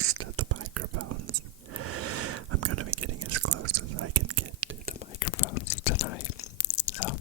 close to the microphones. I'm going to be getting as close as I can get to the microphones tonight. So,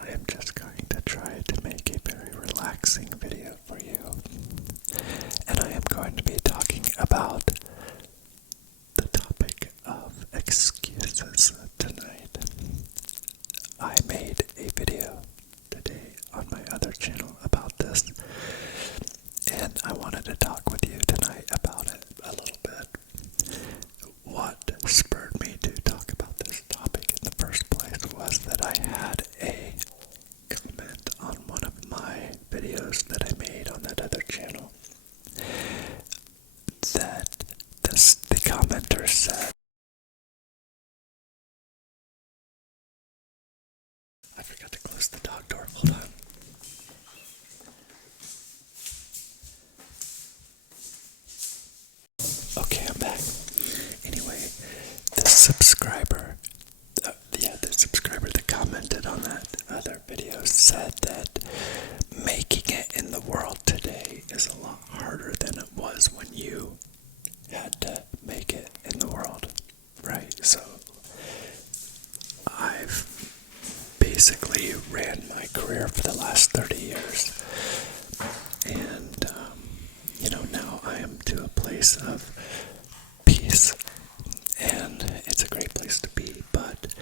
I am just going to try to make a very relaxing video for you. And I am going to be talking about the topic of excuses tonight. I made a video today on my other channel about this, and I wanted to talk with you tonight about it a little bit. What spurred me to talk about this topic in the first place was that I had a comment on one of my videos that I made on that other channel that the commenter said, I forgot to close the dog door, hold on. Okay, I'm back. Anyway, the subscriber that commented on that other video said that making it in the world today is a lot harder than it was when you had to make it in the world, right? So I've basically ran my career for the last 30 years, and now I am to a place of peace, and it's a great place to be. But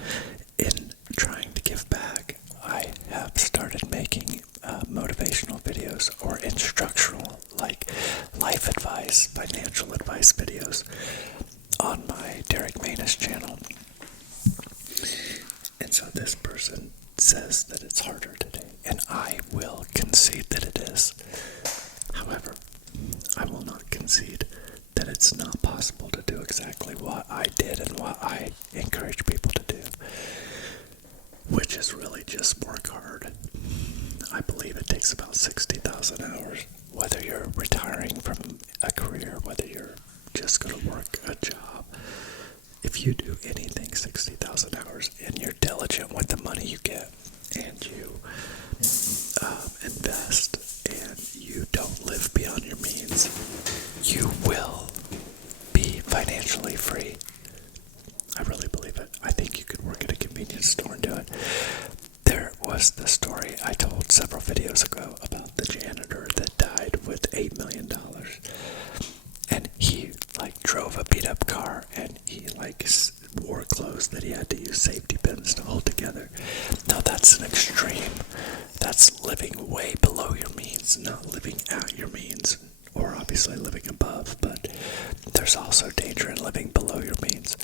in trying to give back, I have started making motivational videos or instructional, like life advice, financial advice videos on my Derek Manus channel. And so this person says that it's harder today, and I will concede that it is. However, I will not concede that it's not possible to do exactly what I did and what I encourage people to do, which is really just work hard. I believe it takes about 60,000 hours, whether you're retiring from a career, whether you're just going to work a job. If you do anything 60,000 hours and you're diligent with the money you get, and you invest, and you don't live beyond your means, you will be financially free. I really believe it. I think you could work at a convenience store and do it. There was the story I told several videos ago about the janitor that died with $8 million. And he drove a beat up car, and he wore clothes that he had to use safety pins to hold together. Now that's an extreme. That's living way below your means, not living at your means, or obviously living above, but there's also danger in living below your means.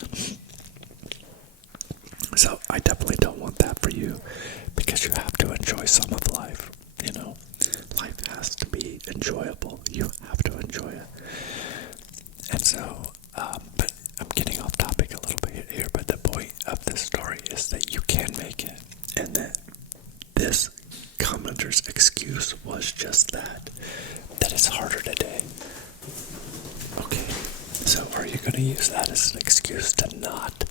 So I definitely don't want that for you, because you have to enjoy some of life. Life has to be enjoyable. You have to enjoy it. And so, but I'm getting off topic a little bit here, but the point of this story is that you can make it, and that this commenter's excuse was just that it's harder today. Okay, so are you going to use that as an excuse to not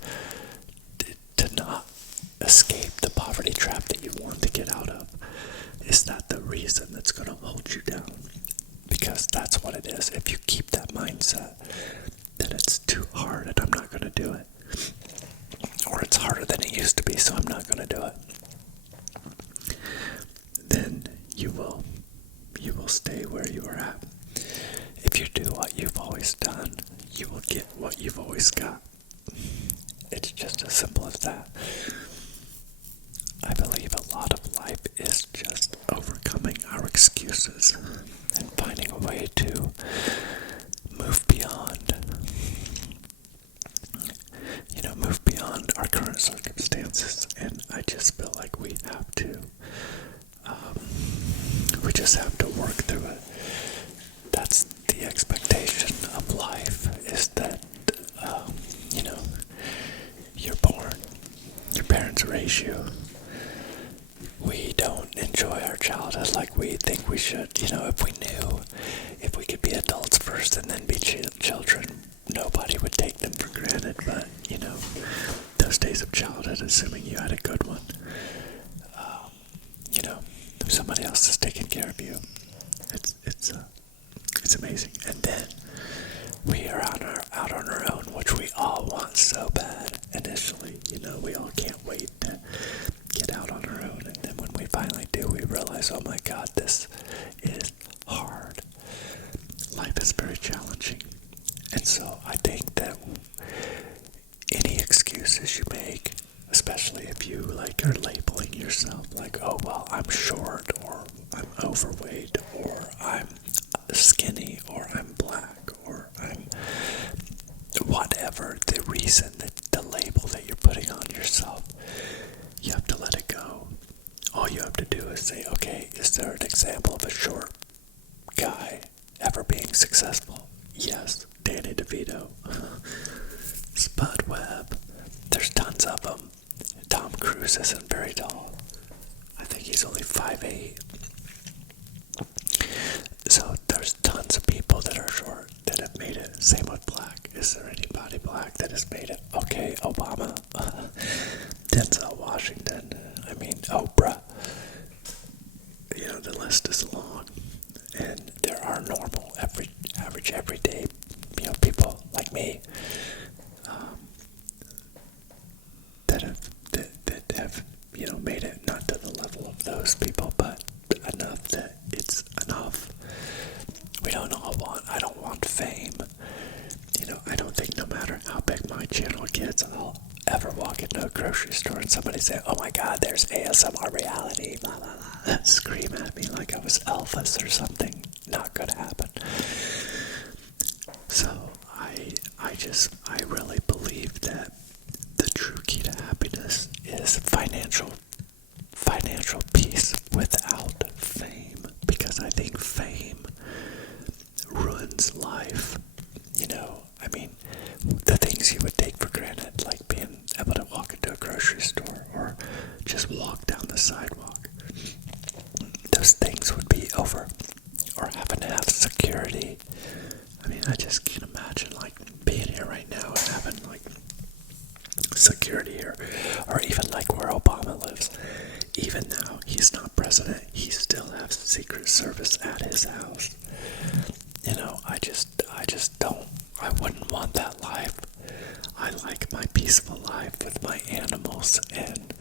escape the poverty trap that you want to get out of? Is that the reason that's going to hold you down? Because that's what it is. If you keep that mindset that it's too hard and I'm not going to do it, or it's harder than it used to be, so I'm not going to do it, then you will stay where you are at. If you do what you've always done, you will get what you've always got. It's just as simple as that. I believe a lot of life is just overcoming our excuses and finding a way to move beyond our current circumstances. And I just feel like we just have to work through it. That's the expectation of life, is that you're born, your parents raise you. We don't enjoy our childhood like we think we should. If we could be adults first and then be children, nobody would take them for granted. But those days of childhood, assuming you had a good one, somebody else is taking care of you. It's amazing. And then we are out on our own, which we all want so bad initially. We all can't wait to get out on our own. And then when we finally do, we realize, oh my God, this is hard. Life is very challenging. And so I think that any excuses you make, especially if you are labeling yourself like, oh well, I'm short, or I'm overweight, or I'm skinny, or I'm black, or I'm whatever the reason, that the label that you're putting on yourself, you have to let it go. All you have to do is say, okay, is there an example of a short guy ever being successful? Yes, Danny DeVito. Spud Webb. There's tons of them. Tom Cruise isn't very tall. I think he's only 5'8". So there's tons of people that are short that have made it. Same with black. Is there anybody black that has made it? Okay, Obama. Denzel Washington. Oprah. The list is long. And there are normal, average, everyday, people like me that have made it, not to the level of those people, but enough that it's enough. I don't want fame. I don't think no matter how big my channel gets, I'll ever walk into a grocery store and somebody say, oh my God, there's ASMR reality, blah, blah, blah, scream at me like I was Elvis or something. Not gonna happen. So I really believe that the true key to happiness is financial peace without fame, because I think fame ruins life. The things you would take for granted, like being able to walk into a grocery store or just walk down the sidewalk, those things would be over. Or having to have security. I just can't imagine being here right now and having security here, or even where Obama lives. Even now, he's not president, he still has Secret Service at his house. I just don't. I wouldn't want that life. I like my peaceful life with my animals, and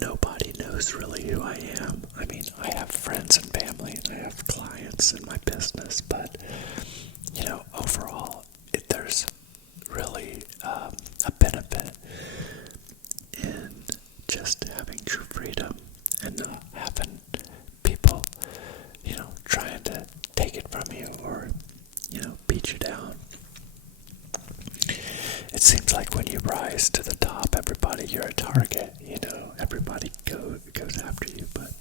nobody knows really who I am. I have friends and family, and I have clients in my business, but overall, there's really a benefit in just having true freedom and not having people, trying to take it from you or, beat you down. It seems like when you rise to the top, you're a target, everybody goes after you. But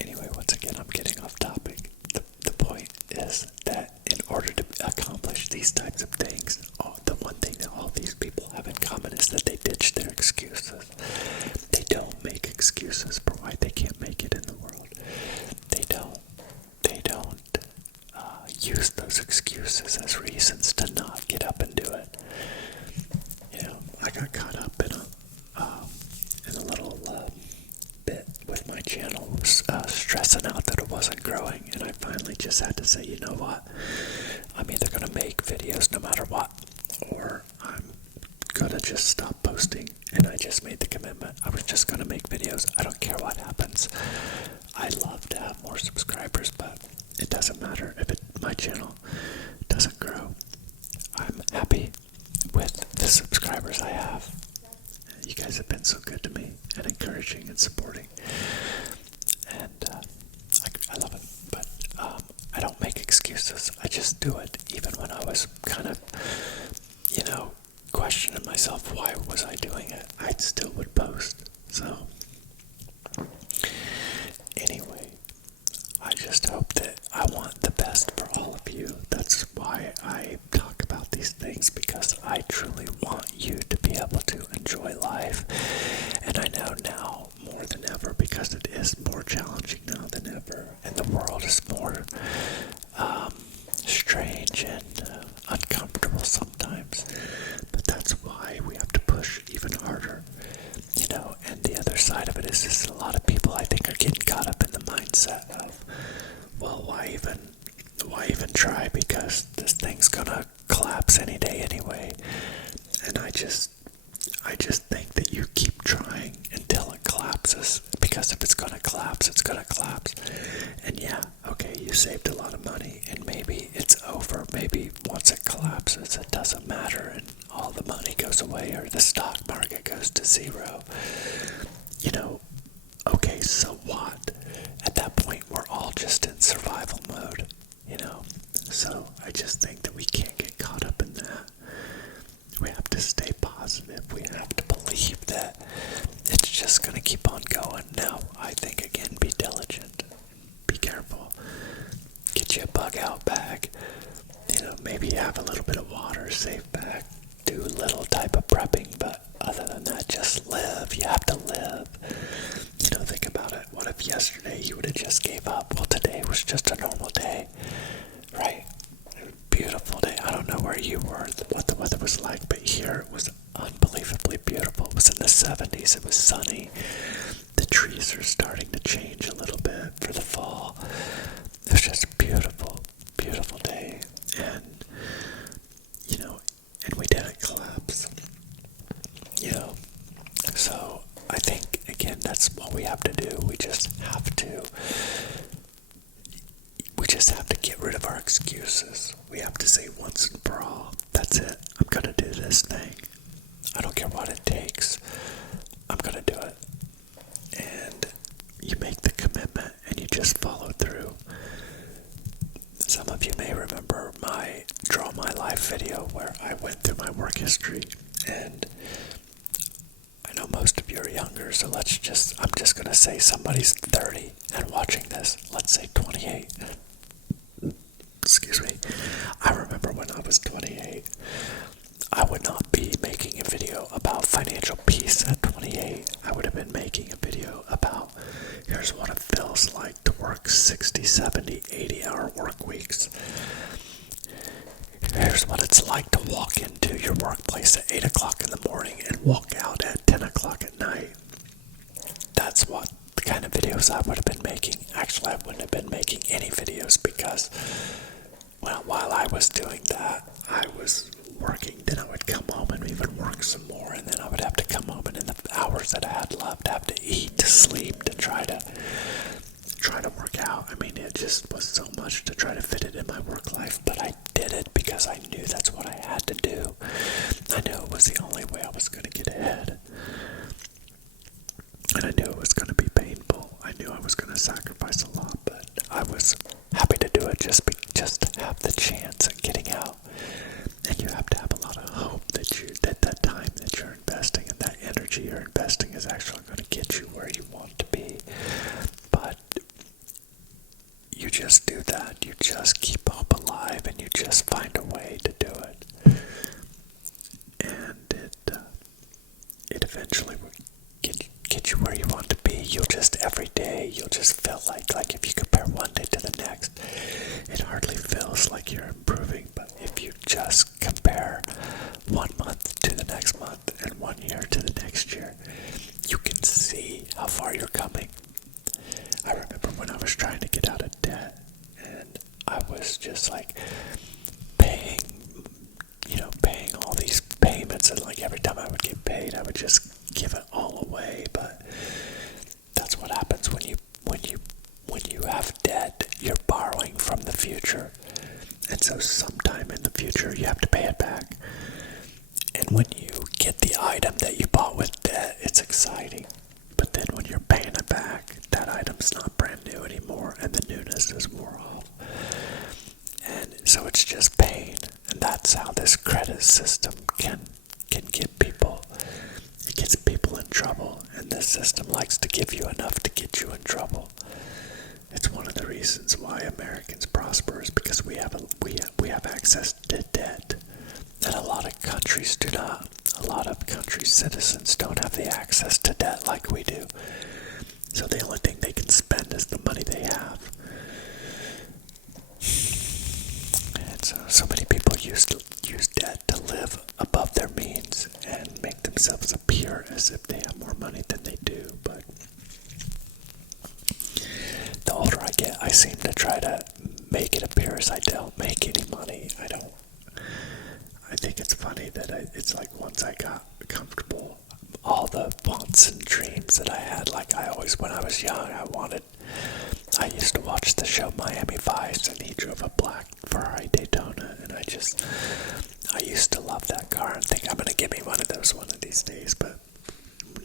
anyway, once again, I'm getting off topic. The point is that in order to accomplish these types of things, the one thing that all these people have in common is that they ditch their excuses. They don't make excuses for why they can't make it in the world. They don't use those excuses as reasons to not get up and do it. I got caught up in a little bit with my channel, stressing out that it wasn't growing, and I finally just had to say, you know what? I'm either going to make videos no matter what, or I'm going to just stop posting. And I just made the commitment. I was just going to make videos. I don't care what happens. I'd love to have more subscribers, but it doesn't matter if my channel doesn't grow. I'm happy with the subscribers I have. You guys have been so good to me and encouraging and supporting. And I love it. But I don't make excuses. I just do it. Even when I was kind of, questioning myself, why was I doing it? I still would post. So, anyway, I just hope that I want the best for all of you. That's why I talk about these things, because I truly want you to be able to enjoy life. And I know now more than ever, because it is more challenging now than ever, and the world is more strange and uncomfortable sometimes. But that's why we have to push even harder. And the other side of it is just a lot of people, I think, are getting caught up in the mindset of, well, why even try, because thing's gonna collapse any day anyway. And I just think that you keep trying until it collapses, because if it's gonna collapse, it's gonna collapse. And yeah, okay, you saved a lot of money, and maybe it's over. Maybe once it collapses, it doesn't matter, and all the money goes away, or the stock market goes to zero. You know, okay, so what? At that point, we're all just in survival mode, you know? So I just think that we can't get caught up in that. We have to stay positive. We have to believe that it's just going to keep on going. Now, I think, again, be diligent. Be careful. Get you a bug out bag. You know, maybe have a little bit of water, safe bag. Do a little type of prepping, but other than that, just live. You have to live. You know, think about it. What if yesterday you would have just gave up? Well, today was just a normal day, right? Beautiful day. I don't know where you were, what the weather was like, but here it was unbelievably beautiful. It was in the 70s. It was sunny. The trees are starting to change a little bit for the fall. It was just a beautiful, beautiful day. And, you know, and we didn't collapse. You know, so I think, again, that's what we have to do. We just have to get rid of our excuses. We have to say once and for all, that's it. I'm going to do this thing. I don't care what it takes. I'm going to do it. And you make the commitment and you just follow through. Some of you may remember my Draw My Life video where I went through my work history, and I know most of you are younger, so I'm just going to say somebody's 30 and watching this. Let's say 28. Excuse me. I remember when I was 28, I would not be making a video about financial peace at 28. I would have been making a video about, here's what it feels like to work 60, 70, 80-hour work weeks. Here's what it's like to walk into your workplace at 8 o'clock in the morning and walk out at 10 o'clock at night. That's what the kind of videos I would have been making. Actually, I wouldn't have been making any videos because, well, while I was doing that, I was working. Then I would come home and even work some more, and then I would have to come home, and in the hours that I had left, have to eat, to sleep, to try to work out. I mean, it just was so much to try to fit it in my work life, but I did it because I knew that's what I had to do. I knew it was the only way I was going to get ahead. And I knew it was going to be painful. I knew I was going to sacrifice a lot, but I was happy to do it just to have the chance at getting out. And you have to have a lot of hope that that time that you're investing and that energy you're investing is actually going to get you where you want to be. But you just do that. You just keep hope alive, and you just find a way to do it. And it eventually will get you where you want to be. You'll just, every day, you'll just feel like if you compare one day to the next, it hardly feels like you're improving. But if you just compare 1 month to the next month and 1 year to the next year, you can see how far you're coming. I remember when I was trying to get out of debt, and I was just like paying all these payments, and like every time I would get paid, I would just give it all away. But that's what happens when you have debt. You're borrowing from the future, and so sometime in the future you have to pay it back. And when you get the item that you bought with debt, it's exciting. But then when you're paying it back, that item's not brand new anymore, and the newness is wore off. And so it's just pain. And that's how this credit system can get people. It gets people in trouble, and this system likes to give you enough to get you in trouble. It's one of the reasons why Americans prosper, is because we have access to debt, and a lot of countries do not. A lot of countries' citizens don't have the access to debt like we do. So the only thing they can spend is the money they have. And so many people use debt to live above their means and make themselves appear as if they have more money than they do. But the older I get, I seem to try to make it appear as I don't make any money. I don't I used to love that car and think I'm going to get me one of those one of these days, but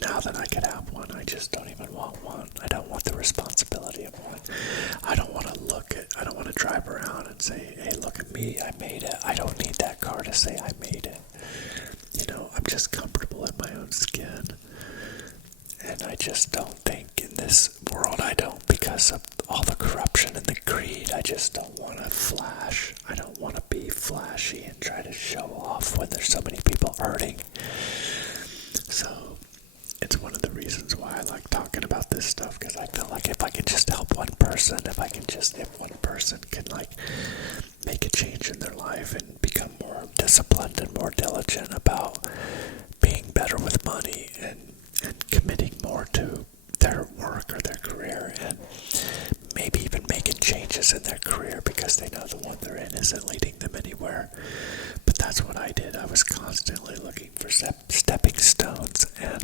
now that I could have one, I just don't even want one. I don't want the responsibility of one. I don't want to drive around and say, hey, look at me, I made it. I don't need that car to say I made it. I'm just comfortable in my own skin. And I just don't think in this world, because of all the corruption and the greed, I just don't want to flash. I don't want to be flashy and try to show off when there's so many people hurting. So it's one of the reasons why I like talking about this stuff, because I feel like if I can just help one person, if one person can make a change in their life and become more disciplined and more diligent about being better with money and committing more to their work or their career, and maybe even making changes in their career because they know the one they're in isn't leading them anywhere. But that's what I did. I was constantly looking for stepping stones, and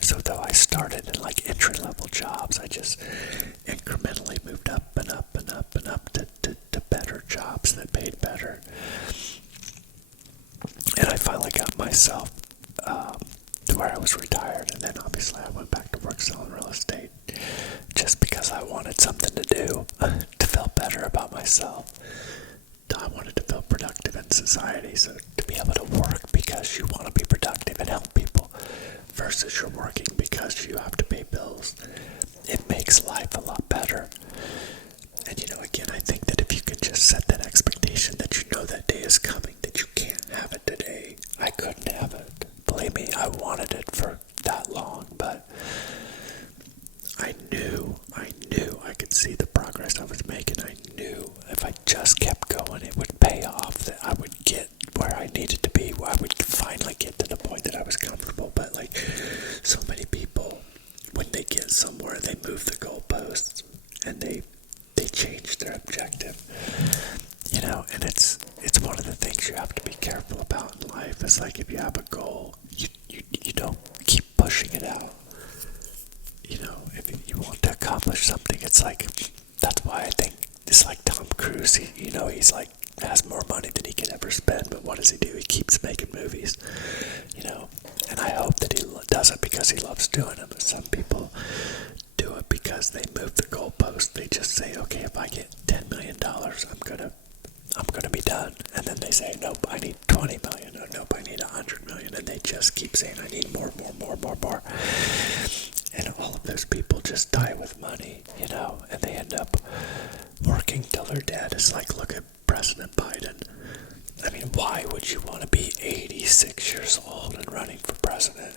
so though I started in entry-level jobs, I just incrementally moved up and up and up and up to better jobs that paid better. And I finally got myself to where I was retired, and then obviously I went back to work selling real estate just because I wanted something to do to feel better about myself. I wanted to feel productive in society, so to be able to work because you want to be productive and help people versus you're working because you have to pay bills, it makes life a lot better. And again, I think that if you can just set that expectation that that day is coming, that you can't have it today. I couldn't have it. Believe me, I wanted it for that long, but I knew I could see the progress I was making. I knew if I just kept going, it would pay off, that I would get where I needed to be, where I would finally get to the point that I was comfortable. But so many people, when they get somewhere, they move the goalposts and they change their objective. And it's one of the things you have to be careful about in life. It's like if you have a goal, you don't keep pushing it out. If you want to accomplish something, it's that's why I think it's like Tom Cruise. He's has more money than he can ever spend, but what does he do? He keeps making movies, and I hope that he does it because he loves doing them. Some people do it because they move the goalpost. They just say, okay, if I get $10 million, I'm gonna be done. And then they say, nope, I need 20 million, or nope, I need 100 million, and they just keep saying, I need more. And all of those people just die with money, and they end up working till they're dead. It's look at President Biden. I mean, why would you want to be 86 years old and running for president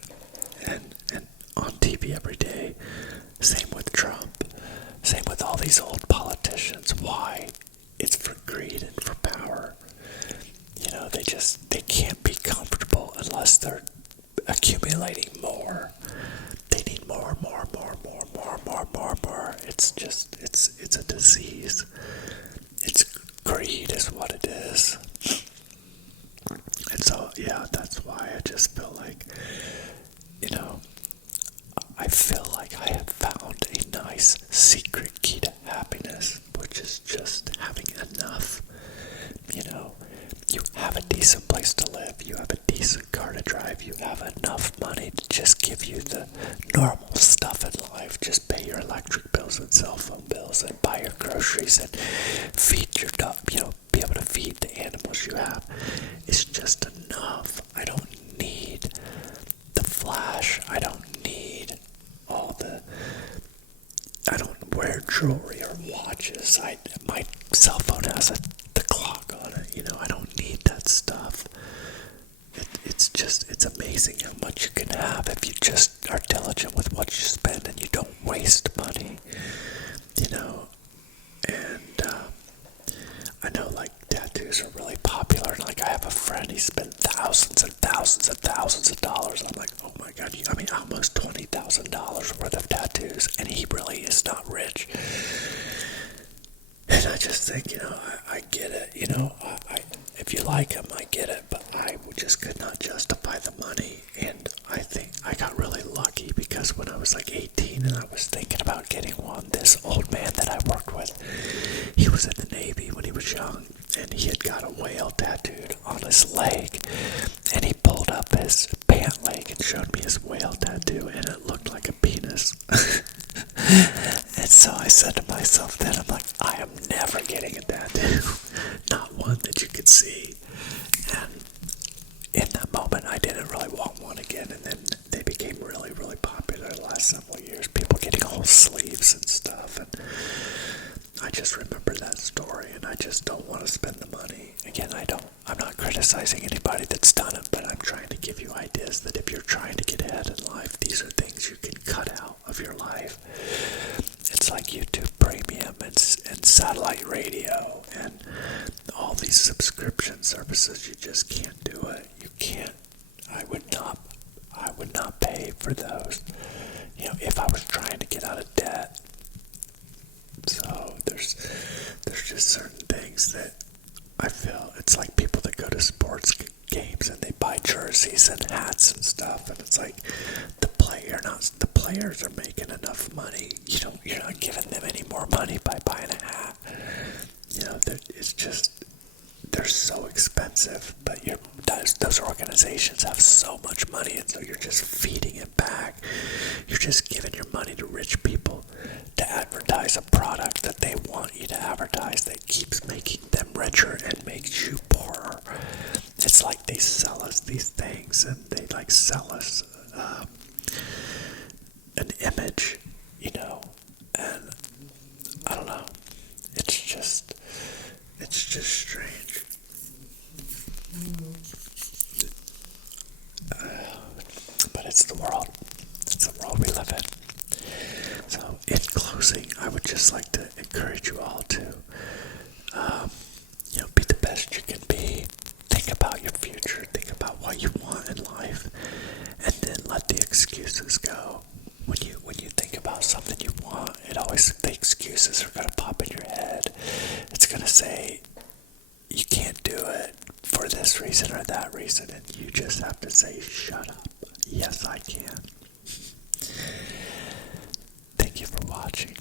and on TV every day? Same with Trump. Same with all these old politicians. Why? It's for greed and for power. They can't be comfortable unless they're accumulating more. They need more. It's a disease. It's greed is what it is. And so, yeah, that's why I just feel I feel like I have found a nice secret key to happiness, which is just having enough. You have a decent place to live, you have a decent car to drive, you have enough money to just give you the normal stuff in life, just pay your electric bills and cell phone bills and buy your groceries and feed your dog, be able to feed the animals you have. It's just enough. I don't need the flash. I don't need I don't wear jewelry or watches. My cell phone has the clock on it. I don't need that stuff. It's amazing how much you can have if you just are diligent with what you spend and you don't waste money. And I know tattoos are really popular. And I have a friend, he spent thousands and thousands and thousands of dollars. I'm like, oh my God, almost $20,000 worth of tattoos, and he really is not rich. And I just think, I get it. If you like him, I get it, but I just could not justify the money. And I think I got really lucky because when I was 18 and I was thinking about getting one, this old man that I worked with, he was in the Navy when he was young, and he had got a whale tattooed on his leg, and he pulled up his pant leg and showed me his whale tattoo, and it looked like a penis. And so I said to myself then, I'm like, I am never getting a tattoo, not one that you could see. And in that moment, I didn't really want one again, and then they became really, really popular the last several years, people getting whole sleeves and stuff, and I just remember that story, and I just don't want to spend the money. Again, I'm not criticizing anybody that's done it, but I'm trying to give you ideas that if you're trying to get ahead in life, these are things you can cut out of your life. It's like YouTube Premium and satellite radio and all these subscription services. You just can't do it. You can't. I would not pay for those. If I was trying to get out of debt. So there's just certain things that I feel, it's like people that go to sports games and they buy jerseys and hats and stuff, and it's like the players are making enough money. You're not giving them any more money by buying a hat. It's just, they're so expensive, but those organizations have so much money, and so you're just feeding it back. You're just giving your money to rich people to advertise a product that they want you to advertise that keeps making them richer and makes you poorer. It's like they sell us these things, and they sell us an image, and I don't know. It's just strange. But it's the world. It's the world we live in. So, in closing, I would just like to encourage you all to, be the best you can be. Think about your future. Think about what you want in life, and then let the excuses go. When you think about something you want, the excuses are gonna pop in your head. It's gonna say you can't do it for this reason or that reason, and you just have to say, shut up. Yes, I can. Thank you for watching.